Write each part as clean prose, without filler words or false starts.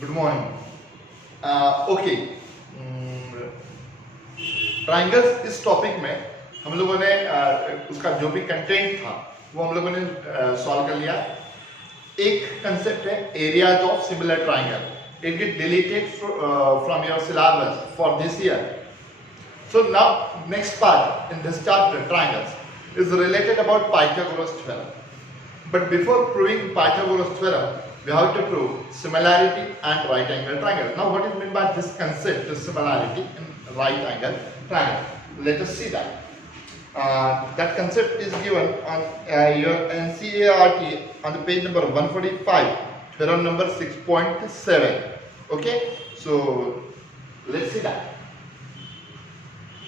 Good morning. Okay, triangles इस topic में हम लोगों ने उसका जो भी कंटेंट था वो हम लोगों ने सॉल्व कर लिया। एक कंसेप्ट है areas of similar triangle, it get deleted from your syllabus for this year. So now next part in this chapter, triangles, is related about Pythagoras theorem. But before proving Pythagoras theorem, we have to prove similarity and right angle triangle. Now what is meant by this concept, the similarity in right angle triangle? Let us see that. That concept is given on your NCERT on the page number 145, theorem number 6.7. Okay, so let's see that.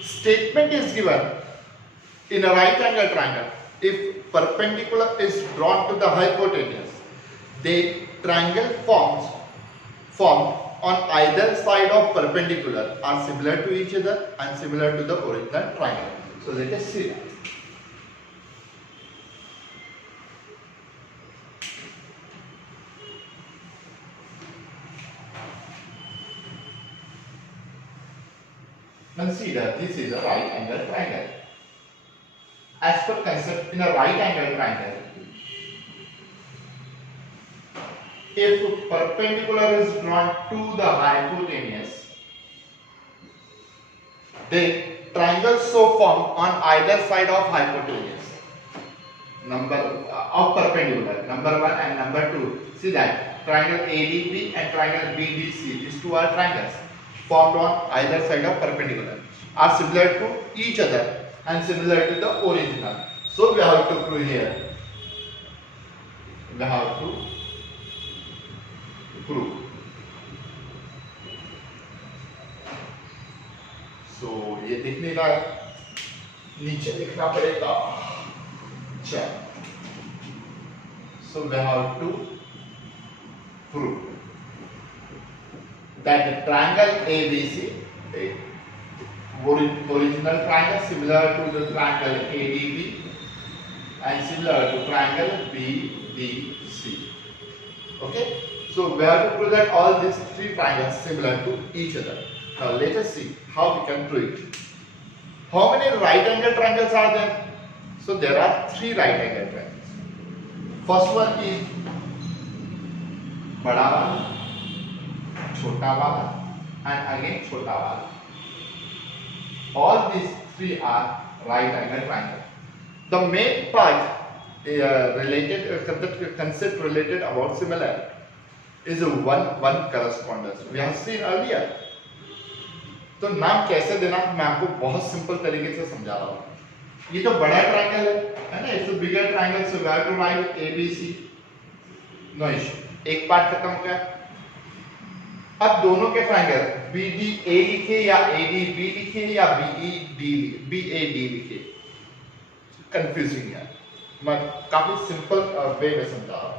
Statement is given in a right angle triangle. If perpendicular is drawn to the hypotenuse, the triangle formed on either side of perpendicular are similar to each other and similar to the original triangle. So let us see that. Consider this is a right angle triangle. As per concept in a right angle triangle, if perpendicular is drawn to the hypotenuse, the triangle so formed on either side of hypotenuse, number of perpendicular, number 1 and number 2. See that triangle ADB and triangle BDC, these two are triangles formed on either side of perpendicular, are similar to each other and similar to the original. So we have to prove here. We have to prove. So ये लिखने का नीचे लिखना पड़ेगा. चल. So we have to prove that the triangle ABC, original triangle similar to the triangle ADB and similar to triangle BDC. Okay, so we have to prove that all these three triangles similar to each other. Now let us see how we can prove it. How many right angle triangles are there? So there are three right angle triangles. First one is बड़ा वाला, छोटा वाला and again छोटा वाला. All these three are right angle triangle. The main part concept related about similarity is one correspondence. We have seen earlier. तो नाम कैसे देना मैं आपको बहुत सिंपल तरीके से समझा रहा हूँ. ये तो बड़ा ट्रायंगल है ना, it's a bigger triangle, so we have to write ABC. No issue. एक पार्ट खत्म हो गया. अब दोनों के ट्रायंगल BDA लिखे या ADB लिखे या BAD लिखे, कंफ्यूजिंग है. मैं काफी सिंपल वे में समझा रहा हूं.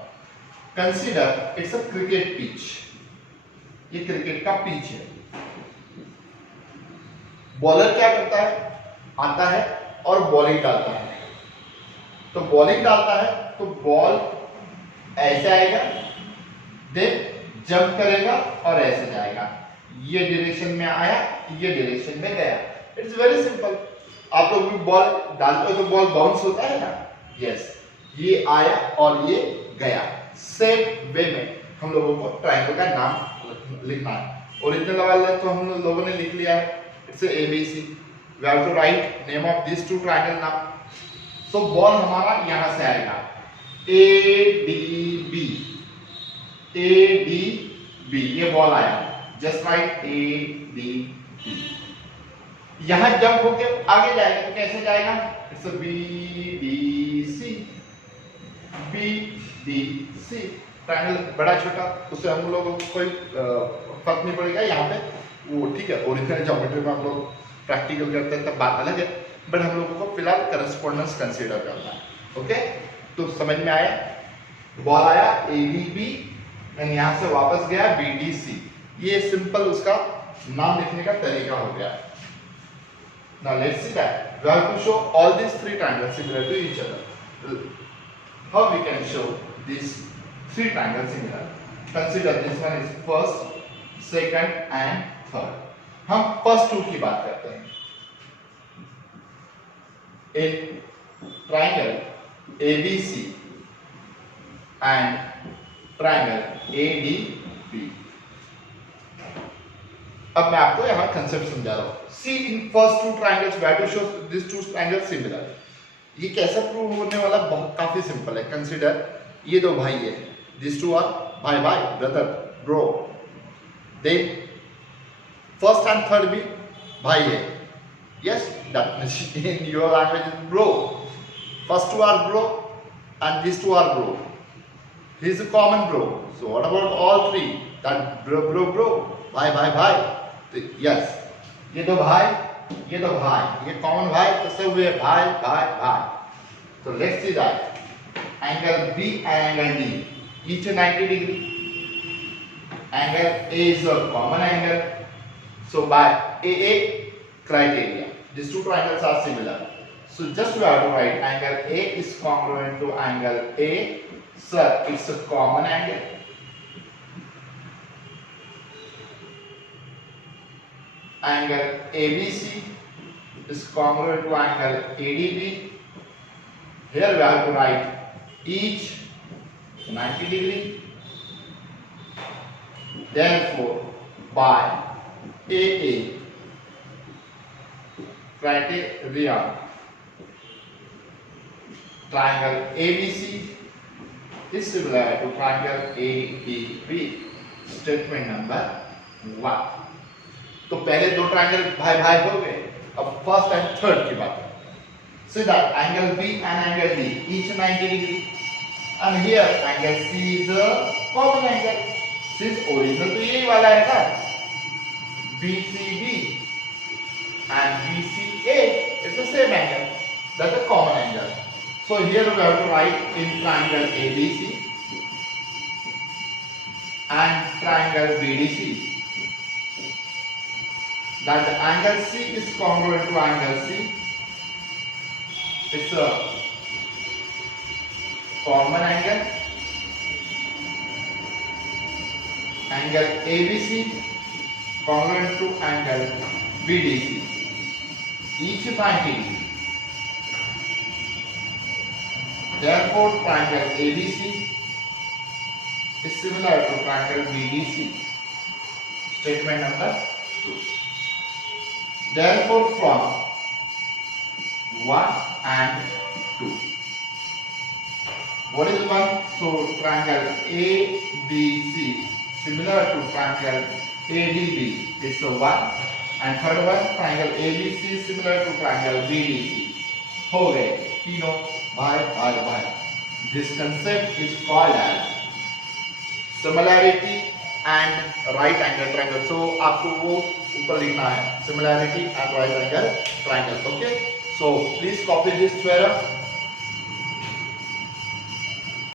Consider it's a cricket pitch. ये क्रिकेट का पिच है. बॉलर क्या करता है, आता है और बॉलिंग डालता है. तो बॉलिंग डालता है तो बॉल ऐसे आएगा, देन जंप करेगा और ऐसे जाएगा. ये डायरेक्शन में आया, ये डायरेक्शन में गया. It's very simple. आप लोग भी बॉल डालते हो तो बॉल बाउंस होता है ना. यस, ये आया और ये गया. सेम वे में हम लोगों को ट्रायंगल का नाम लिखना है. ओरिजिनल वाला तो हम लोगों ने लिख लिया है, it's ABC. We have to write name of this two triangle now. So ball हमारा यहां से आएगा ADB. ये बॉल आया, जस्ट राइट ADB. यहां जंप होके आगे जाएगा तो कैसे जाएगा, इट्स BDC. ट्रायंगल बड़ा छोटा, उससे हम लोगों को कोई फर्क नहीं पड़ेगा यहाँ पे. वो ठीक है, ओरिजिनल ज्योमेट्री में हम लोग प्रैक्टिकल करते हैं तब बात अलग है, बट हम लोगों को फिलहाल करस्पॉन्डेंस कंसीडर करना है. ओके, तो समझ में आया. बॉल आया ADB एंड यहाँ से वापस गया BDC. ये सिंपल उसका नाम लिखने का तरीका हो गया. Now let's see that we have to show all these three triangles similar to each other. How we can show these three triangles similar? Consider this one is first, second and third. हम first two की बात करते हैं. In triangle ABC and triangle ADB. अब मैं आपको यहां concept समझा रहा हूं. See in first two triangles where to show this two triangles similar. ये कैसे प्रूव होने वाला, बहुत काफी सिंपल है. कंसीडर ये दो भाई है, दिस टू आर भाई भाई, brother, bro. Then first and third भी भाई है. Yes, that in your language is bro. First two are bro and these two are bro. He is a common bro. So what about all three? That bro, bhai. So yes, ये दो भाई, ये दो भाई, ये common भाई, तो सब हुए भाई. So let's see that angle B and angle D, each 90 degree. Angle A is a common angle. So by AA criteria, these two triangles are similar. So just we have to write angle A is congruent to angle A. Sir, it's a common angle. Angle ABC is congruent to angle ADB. Here we have to write each 90 degree. Therefore, by AA criteria, triangle ABC is similar to triangle ADB. Statement number 1. तो पहले दो triangle भाई भाई हो गए. अब first and third की बात. See that angle B and angle D each 90 degree, and here angle C is a common angle. Since original तो यही वाला है ना, BCB and BCA is the same angle. That's a common angle. So here we have to write in triangle ABC and triangle BDC that the angle C is congruent to angle C. It's a common angle. Angle ABC congruent to angle BDC, each 90 degree. Therefore, triangle ABC is similar to triangle BDC. Statement number 2. Therefore, from 1 and 2. What is 1? So, triangle ABC similar to triangle ADB is 1. And third one, triangle ABC similar to triangle BDC. हो गए तीनों भाई. This concept is called as similarity and right angle triangle. So आपको वो ऊपर लिखना है, similarity and right angle triangle. Okay. So please copy this theorem